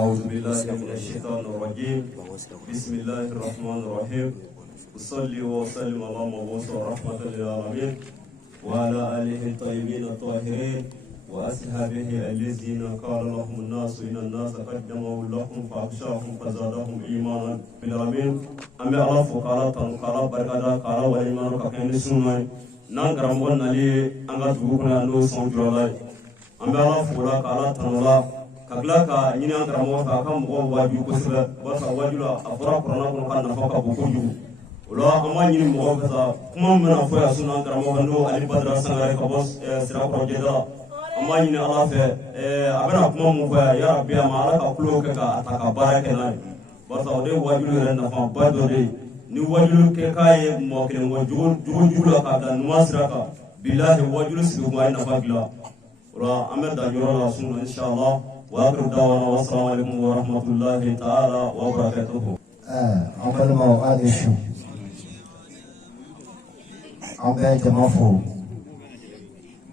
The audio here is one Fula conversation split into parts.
أعوذ بالله من الشيطان الرجيم بسم الله الرحمن الرحيم أصلي وأسلم على مبعوث رحمة للعالمين وعلى آله الطيبين الطاهرين وأصحابه الذين قال لهم الناس إن الناس قد جمعوا لكم فأخشاهم فزادهم إيمانا بالعالمين أمي الله فقال قال بركاته قال والإيمان كأن سنة نعم نالي أنغا تقولنا أنو سنجولا أمي الله فقال قال تنولا kaglaka nyini andra mo fa kam go waju ko sila basa wajula afra qur'ana ko kan nafa ka bu kuju ulo amma nyini mo fa kuma mena fa ya sunan andra mo gando ali badra sangare ka bos sira project da amma nyini ala fe abana kuma mo fa ya rabbi ma ala ka kulo ka ataka baraka na basa ode wajulu ren nafa bado de ni wajulu ke kai mo ke ngo jugu ka da nuasra ka billahi wajulu sibu ma nafa gila ulo amma da joro la sunna inshallah وآخر دعوانا والسلام عليكم ورحمة الله تعالى وبركاته. أقول ما أدري أبى جمافو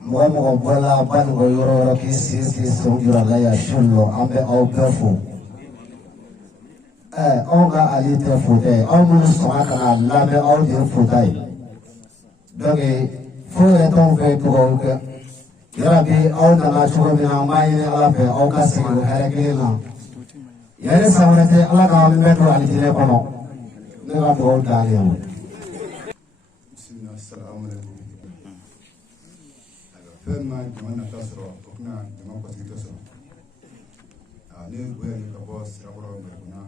مو بلا بان غيره كيسي سونجرا لا يشلو أبى أو بفو أوغا علي تفوتي أو من سمعنا لا بي أو تفوتي دعي فوتهم في توك يربي أو نلاشوا من أماين على في أو كسيرو هرقينا يرى سامرتي على كامل بيتو على تليفونو نقدر داليو. السلام عليكم. فما جمعنا تصرف وكنا جمعنا قصير تصرف. أنا بقول لك باس رابورا بركونا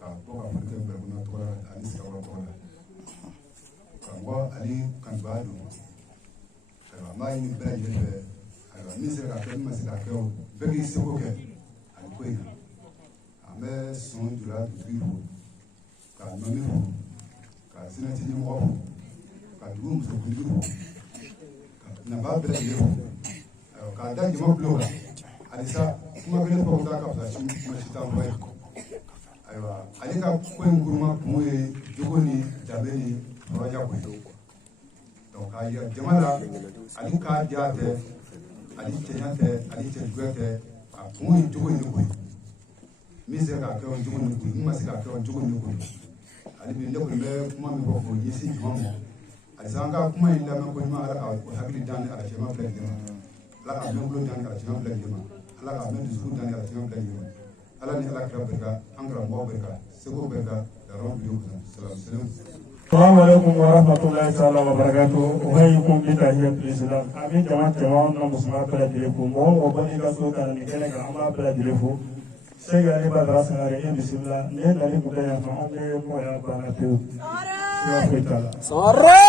كابوكا فريق بركونا تقول أني سرابورا تقول. كابوا أني كان بعده. ما يني بعد يفه. نسير كأكل ما سير كأكل بقي سبوك. أنا كويس. أما سون جلاد بيفو. كأمامه. كأسنا تيجي موافق. كادوم سكوليو نباب بلاديو كادا جمع بلوغا أليسا كم بلاد بقطع كابلا ما شتام باي أيوة أليكا كوين كروما موي جوكوني جابني راجع كوي donc أيه جمالا أليكا جاته أليك جاته أليك جوته موي جوكوني كوي ميزة كاكون جوكوني كوي ما سكاكون جوكوني كوي أليك بيندو كلمة كم من بقول يسي جمالا Azanga kuma illa man ko ma ala ka hakili dan ala chema plan dema ala ka men blo dan ala chema plan dema ala ka men disku dan ala chema plan dema ala ni ala ka berka angra mo berka sego berka da ron biyo salam Assalamu alaikum wa rahmatullahi ta'ala wa barakatuh. Uhayyikum bi tahiyyatil islam. Amin jama'a na musulman pala dilefu mo bani ka so kan ni kene ka amma pala dilefu sega ni badra sanare in bismillah ne nali mudaya fa ambe mo ya baratu Sarre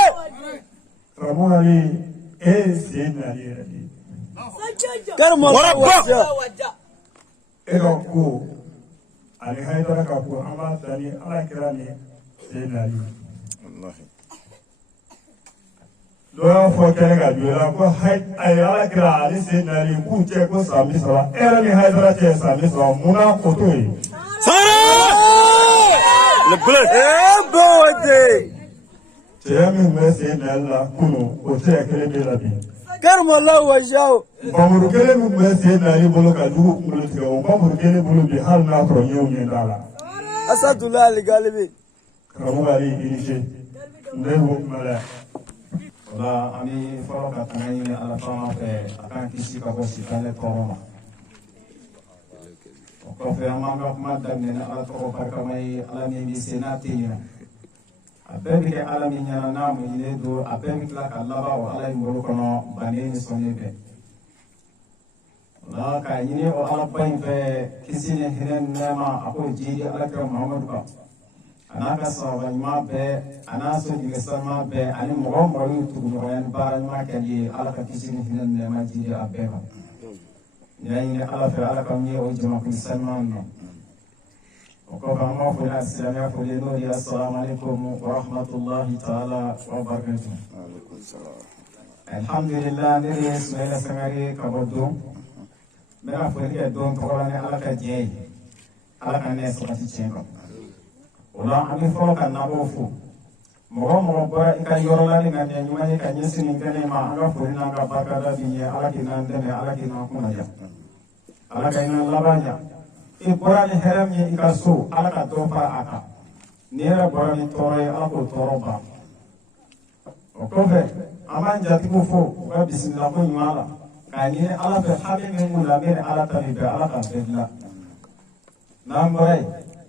Ramali Sayyidina Ali Karma Ego ko Ali Haidara ka ko amma dani ala kirani Sayyidina Ali wallahi do fo kene ga jura ko hay ay ala kira Ali Sayyidina Ali ku che ko sami sala era ni Haidara che sami sala muna ko to yi le bleu bode Jami mwese nala kuno ote kelebe labi. Karma la wajao. Bamuru kelebe mwese nali bolo kadugu kumuloti ka bamuru kelebe bolo bi hal na tro nyew nyendala. Asadullah al-Galibi. Karamu ali irije. Ndebo mala. Wala ami foro ka tangani ala fama fe akan kisi ka bosi kale korona. Ko fe amanga kuma damne ala to barka mai ala mi senati ni. Abemi ke ala mi nyana na mu ile do abemi kla ka laba o ala ngoro kono bane ni sonebe la ka yini o ala bayin fe kisine hiren nema ako jiri ala ka muhammad ka anaka sawaba ma be anaso diga sama be ani mo mo yutu no yan baran ma kan yi ala ka kisine hiren nema jiri abema yani ala fe ala ka mi o jama kun salman no وكما موفنا السلام عليكم السلام عليكم ورحمة الله تعالى وبركاته. عليكم السلام. الحمد لله نري اسمه سمعي كبدو. من أفضل الدون تقولني على كجي على كناس وتشينكم. ولا أمي فوق النبوفو. مغامرة برا إنك يورلا لنا نيماني كنيسين كني ما أنا فورنا كبكرة بيني على كنا ندم على كنا كنا على كنا لبانيا. Ibrani heremye ikaso ala ka dofa aka nera borani tore ala ko toroba okofe amanja tikufo wa bismillah ko nyala kani ala fe habe ngula mere ala tabibe ala ka bedla namore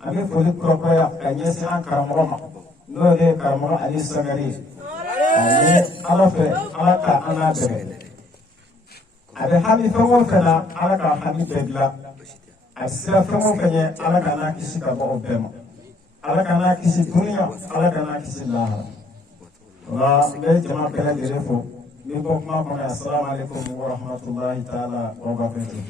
ami foli prokoya kanyesi an karamoma no de karamoma ali sagari kani ala fe ala ka anabere abe hami fe won fela ala ka hami bedla asira fɛngo fɛnye ala kana kisi ka bɔ o bɛɛ ma ala kana kisi dunuya ala kana kisi lahara wala n bɛ jama bɛɛ lajɛlen fo n bɛ bɔ kuma kɔnɔ assalamu alaikum wa rahmatullahi taala wa barakatuh